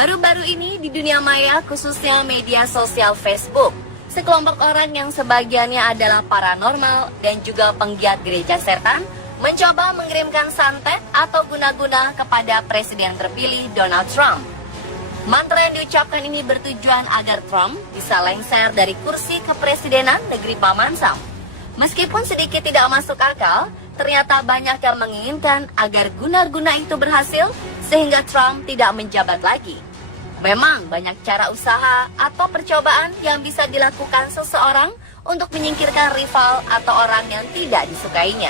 Baru-baru ini di dunia maya, khususnya media sosial Facebook, sekelompok orang yang sebagiannya adalah paranormal dan juga penggiat gereja setan mencoba mengirimkan santet atau guna-guna kepada Presiden terpilih Donald Trump. Mantra yang diucapkan ini bertujuan agar Trump bisa lengser dari kursi kepresidenan negeri Paman Sam. Meskipun sedikit tidak masuk akal, ternyata banyak yang menginginkan agar guna-guna itu berhasil sehingga Trump tidak menjabat lagi. Memang banyak cara usaha atau percobaan yang bisa dilakukan seseorang untuk menyingkirkan rival atau orang yang tidak disukainya.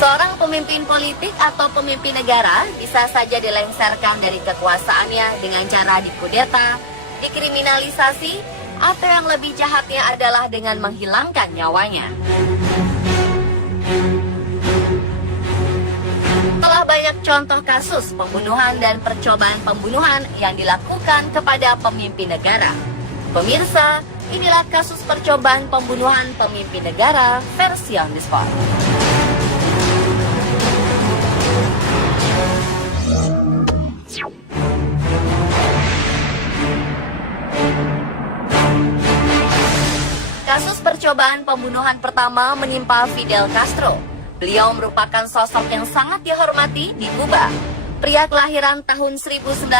Seorang pemimpin politik atau pemimpin negara bisa saja dilengserkan dari kekuasaannya dengan cara dikudeta, dikriminalisasi, atau yang lebih jahatnya adalah dengan menghilangkan nyawanya. Telah banyak contoh kasus pembunuhan dan percobaan pembunuhan yang dilakukan kepada pemimpin negara. Pemirsa, inilah kasus percobaan pembunuhan pemimpin negara versi on the spot. Kasus percobaan pembunuhan pertama menimpa Fidel Castro. Beliau merupakan sosok yang sangat dihormati di Kuba. Pria kelahiran tahun 1926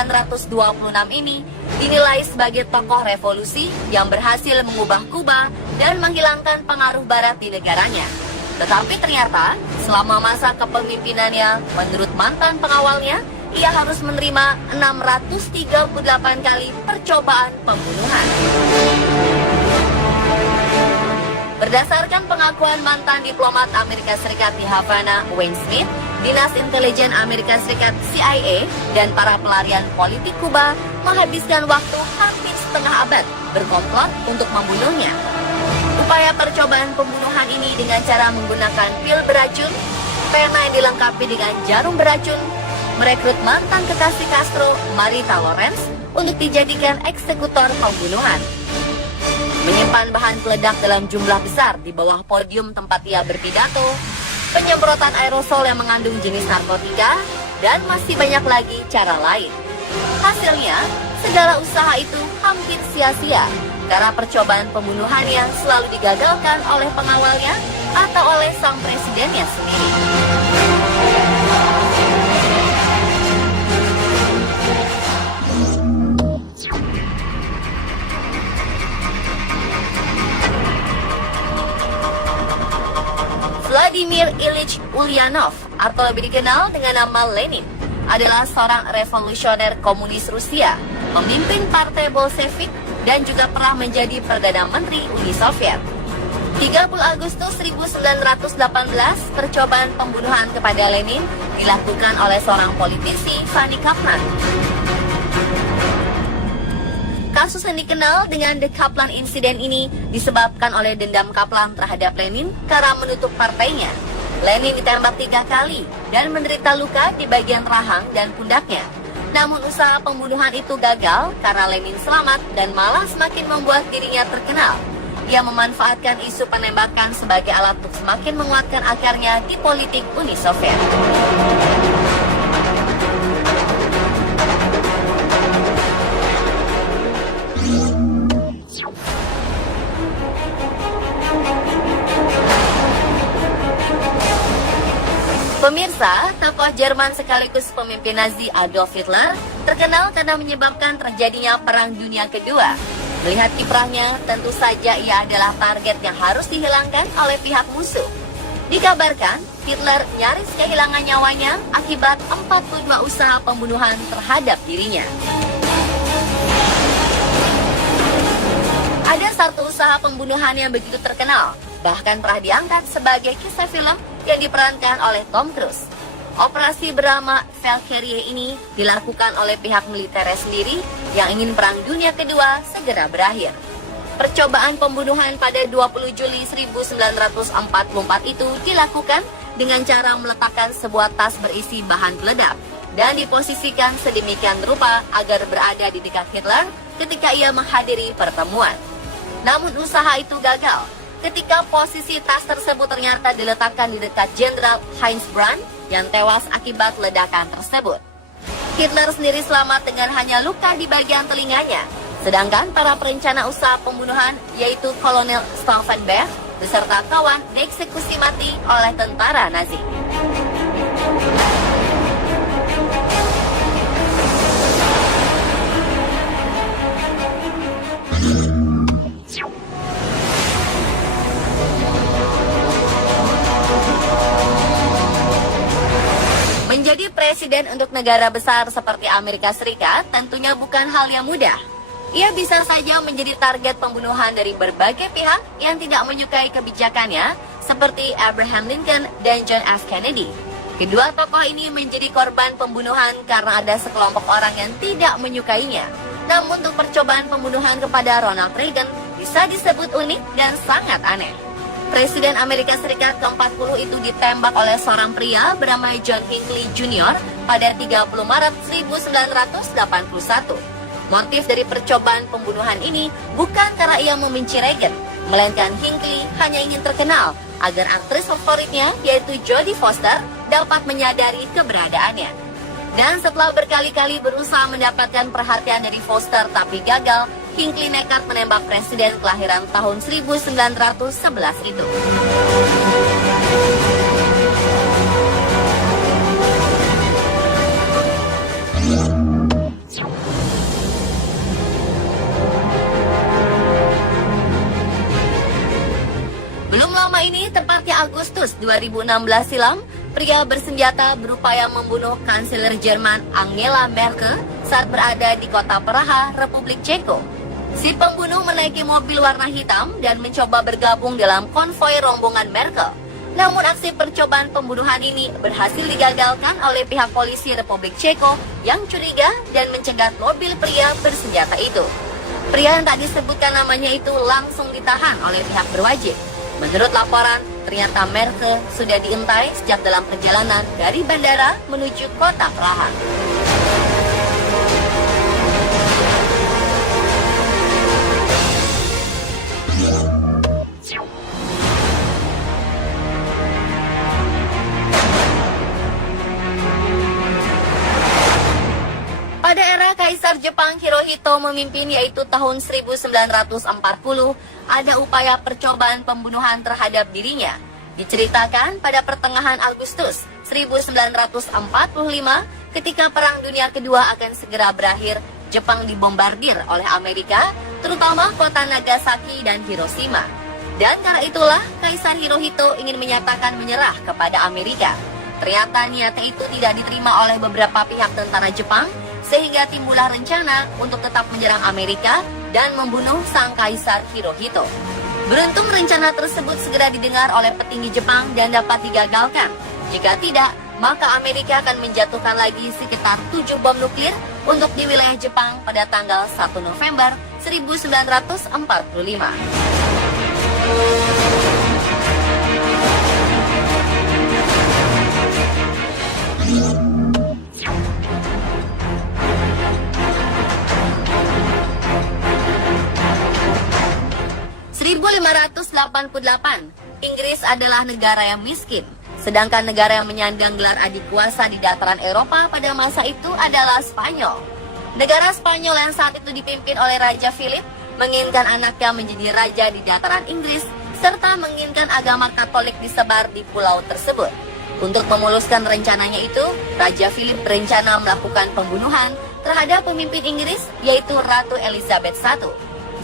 ini dinilai sebagai tokoh revolusi yang berhasil mengubah Kuba dan menghilangkan pengaruh barat di negaranya. Tetapi ternyata selama masa kepemimpinannya, menurut mantan pengawalnya, ia harus menerima 638 kali percobaan pembunuhan. Berdasarkan pengakuan mantan diplomat Amerika Serikat di Havana, Wayne Smith, Dinas Intelijen Amerika Serikat CIA, dan para pelarian politik Kuba menghabiskan waktu hampir setengah abad berkomplot untuk membunuhnya. Upaya percobaan pembunuhan ini dengan cara menggunakan pil beracun, pena yang dilengkapi dengan jarum beracun, merekrut mantan kekasih Castro, Marita Lawrence, untuk dijadikan eksekutor pembunuhan. Menyimpan bahan peledak dalam jumlah besar di bawah podium tempat ia berpidato, penyemprotan aerosol yang mengandung jenis narkotika, dan masih banyak lagi cara lain. Hasilnya, segala usaha itu hampir sia-sia karena percobaan pembunuhannya selalu digagalkan oleh pengawalnya atau oleh sang presidennya sendiri. Vladimir Ilyich Ulyanov, atau lebih dikenal dengan nama Lenin, adalah seorang revolusioner komunis Rusia, pemimpin partai Bolshevik, dan juga pernah menjadi Perdana Menteri Uni Soviet. 30 Agustus 1918, percobaan pembunuhan kepada Lenin dilakukan oleh seorang politisi, Fanny Kaplan. Kasus yang dikenal dengan The Kaplan Incident ini disebabkan oleh dendam Kaplan terhadap Lenin karena menutup partainya. Lenin ditembak 3 kali dan menderita luka di bagian rahang dan pundaknya. Namun usaha pembunuhan itu gagal karena Lenin selamat dan malah semakin membuat dirinya terkenal. Ia memanfaatkan isu penembakan sebagai alat untuk semakin menguatkan akarnya di politik Uni Soviet. Pemirsa, tokoh Jerman sekaligus pemimpin Nazi Adolf Hitler terkenal karena menyebabkan terjadinya Perang Dunia Kedua. Melihat kiprahnya, tentu saja ia adalah target yang harus dihilangkan oleh pihak musuh. Dikabarkan, Hitler nyaris kehilangan nyawanya akibat 42 usaha pembunuhan terhadap dirinya. Ada satu usaha pembunuhan yang begitu terkenal, bahkan pernah diangkat sebagai kisah film yang diperankan oleh Tom Cruise. Operasi bernama Valkyrie ini dilakukan oleh pihak militer sendiri yang ingin Perang Dunia Kedua segera berakhir. Percobaan pembunuhan pada 20 Juli 1944 itu dilakukan dengan cara meletakkan sebuah tas berisi bahan peledak dan diposisikan sedemikian rupa agar berada di dekat Hitler ketika ia menghadiri pertemuan. Namun usaha itu gagal ketika posisi tas tersebut ternyata diletakkan di dekat Jenderal Heinz Brandt yang tewas akibat ledakan tersebut. Hitler sendiri selamat dengan hanya luka di bagian telinganya. Sedangkan para perencana usaha pembunuhan, yaitu Kolonel Stauffenberg beserta kawan, dieksekusi mati oleh tentara Nazi. Menjadi presiden untuk negara besar seperti Amerika Serikat tentunya bukan hal yang mudah. Ia bisa saja menjadi target pembunuhan dari berbagai pihak yang tidak menyukai kebijakannya, seperti Abraham Lincoln dan John F. Kennedy. Kedua tokoh ini menjadi korban pembunuhan karena ada sekelompok orang yang tidak menyukainya. Namun untuk percobaan pembunuhan kepada Ronald Reagan bisa disebut unik dan sangat aneh. Presiden Amerika Serikat ke-40 itu ditembak oleh seorang pria bernama John Hinckley Jr. pada 30 Maret 1981. Motif dari percobaan pembunuhan ini bukan karena ia membenci Reagan, melainkan Hinckley hanya ingin terkenal agar aktris favoritnya, yaitu Jodie Foster, dapat menyadari keberadaannya. Dan setelah berkali-kali berusaha mendapatkan perhatian dari Foster tapi gagal, Hinckley nekat menembak presiden kelahiran tahun 1911 itu. Belum lama ini, tepatnya Agustus 2016 silam, pria bersenjata berupaya membunuh Kanselir Jerman Angela Merkel saat berada di kota Praha, Republik Ceko. Si pembunuh menaiki mobil warna hitam dan mencoba bergabung dalam konvoi rombongan Merkel. Namun aksi percobaan pembunuhan ini berhasil digagalkan oleh pihak polisi Republik Ceko yang curiga dan mencegat mobil pria bersenjata itu. Pria yang tak disebutkan namanya itu langsung ditahan oleh pihak berwajib. Menurut laporan, ternyata Merkel sudah diintai sejak dalam perjalanan dari bandara menuju kota Praha. Pada era Kaisar Jepang Hirohito memimpin, yaitu tahun 1940, ada upaya percobaan pembunuhan terhadap dirinya. Diceritakan pada pertengahan Agustus 1945, ketika Perang Dunia Kedua akan segera berakhir, Jepang dibombardir oleh Amerika, terutama kota Nagasaki dan Hiroshima. Dan karena itulah Kaisar Hirohito ingin menyatakan menyerah kepada Amerika. Ternyata niatnya itu tidak diterima oleh beberapa pihak tentara Jepang, sehingga timbullah rencana untuk tetap menyerang Amerika dan membunuh sang Kaisar Hirohito. Beruntung rencana tersebut segera didengar oleh petinggi Jepang dan dapat digagalkan. Jika tidak, maka Amerika akan menjatuhkan lagi sekitar 7 bom nuklir untuk di wilayah Jepang pada tanggal 1 November 1945. Inggris adalah negara yang miskin, sedangkan negara yang menyandang gelar adik kuasa di dataran Eropa pada masa itu adalah Spanyol. Negara Spanyol yang saat itu dipimpin oleh Raja Philip menginginkan anaknya menjadi raja di dataran Inggris, serta menginginkan agama Katolik disebar di pulau tersebut. Untuk memuluskan rencananya itu, Raja Philip berencana melakukan pembunuhan terhadap pemimpin Inggris, yaitu Ratu Elizabeth I.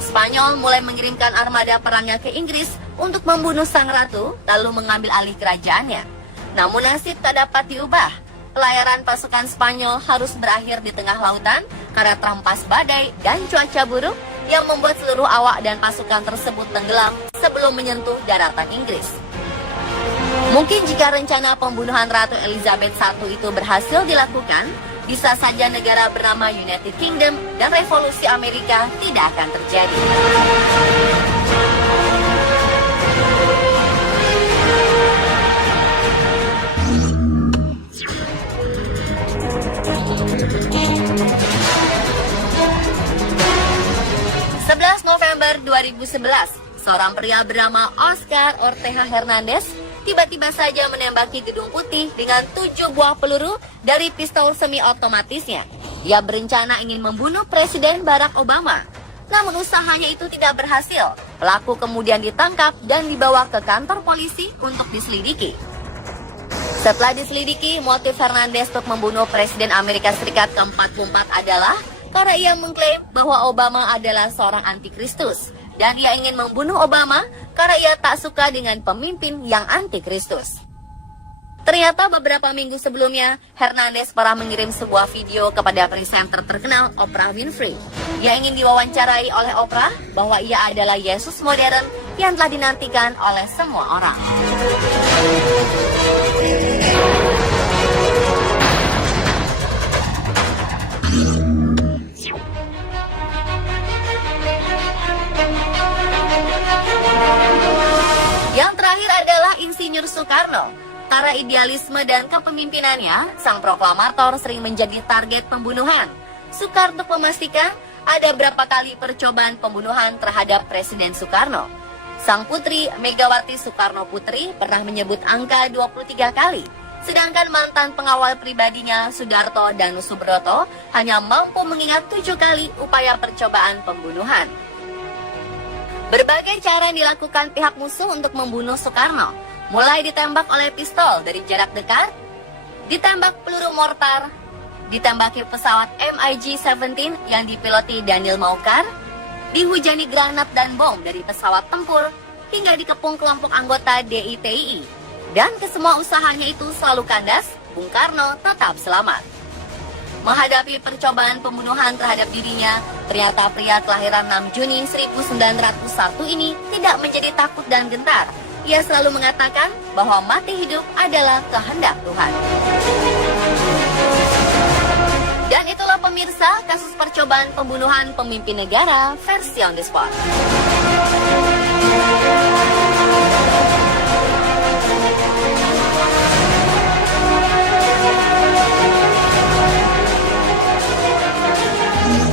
Spanyol mulai mengirimkan armada perangnya ke Inggris untuk membunuh sang ratu, lalu mengambil alih kerajaannya. Namun nasib tak dapat diubah. Pelayaran pasukan Spanyol harus berakhir di tengah lautan karena terampas badai dan cuaca buruk yang membuat seluruh awak dan pasukan tersebut tenggelam sebelum menyentuh daratan Inggris. Mungkin jika rencana pembunuhan Ratu Elizabeth I itu berhasil dilakukan, bisa saja negara bernama United Kingdom dan revolusi Amerika tidak akan terjadi. November 2011, seorang pria bernama Oscar Ortega Hernandez tiba-tiba saja menembaki Gedung Putih dengan 7 buah peluru dari pistol semi-otomatisnya. Ia berencana ingin membunuh Presiden Barack Obama. Namun usahanya itu tidak berhasil. Pelaku kemudian ditangkap dan dibawa ke kantor polisi untuk diselidiki. Setelah diselidiki, motif Hernandez untuk membunuh Presiden Amerika Serikat ke-44 adalah karena ia mengklaim bahwa Obama adalah seorang antikristus. Dan ia ingin membunuh Obama karena ia tak suka dengan pemimpin yang antikristus. Ternyata beberapa minggu sebelumnya, Hernandez pernah mengirim sebuah video kepada presenter terkenal Oprah Winfrey. Ia ingin diwawancarai oleh Oprah bahwa ia adalah Yesus modern yang telah dinantikan oleh semua orang. Yang terakhir adalah Insinyur Soekarno. Karena idealisme dan kepemimpinannya, sang proklamator sering menjadi target pembunuhan. Soekarno memastikan ada berapa kali percobaan pembunuhan terhadap Presiden Soekarno. Sang putri, Megawati Soekarno Putri, pernah menyebut angka 23 kali. Sedangkan mantan pengawal pribadinya, Sudarto dan Subroto, hanya mampu mengingat 7 kali upaya percobaan pembunuhan. Berbagai cara dilakukan pihak musuh untuk membunuh Soekarno, mulai ditembak oleh pistol dari jarak dekat, ditembak peluru mortar, ditembaki pesawat MiG-17 yang dipiloti Daniel Maukar, dihujani granat dan bom dari pesawat tempur, hingga dikepung kelompok anggota DITII. Dan kesemua usahanya itu selalu kandas, Bung Karno tetap selamat. Menghadapi percobaan pembunuhan terhadap dirinya, ternyata pria kelahiran 6 Juni 1901 ini tidak menjadi takut dan gentar. Ia selalu mengatakan bahwa mati hidup adalah kehendak Tuhan. Dan itulah pemirsa kasus percobaan pembunuhan pemimpin negara versi On The Spot.